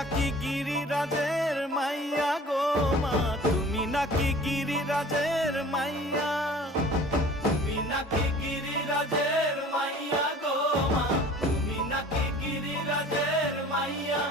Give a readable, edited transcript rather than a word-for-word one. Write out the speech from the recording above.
নাকি গিরিরাজের মাইয়া গো মা, তুমি নাকি গিরিরাজের মাইয়া, তুমি নাকি গিরিরাজের মাইয়া গো মা, তুমি নাকি গিরিরাজের মাইয়া।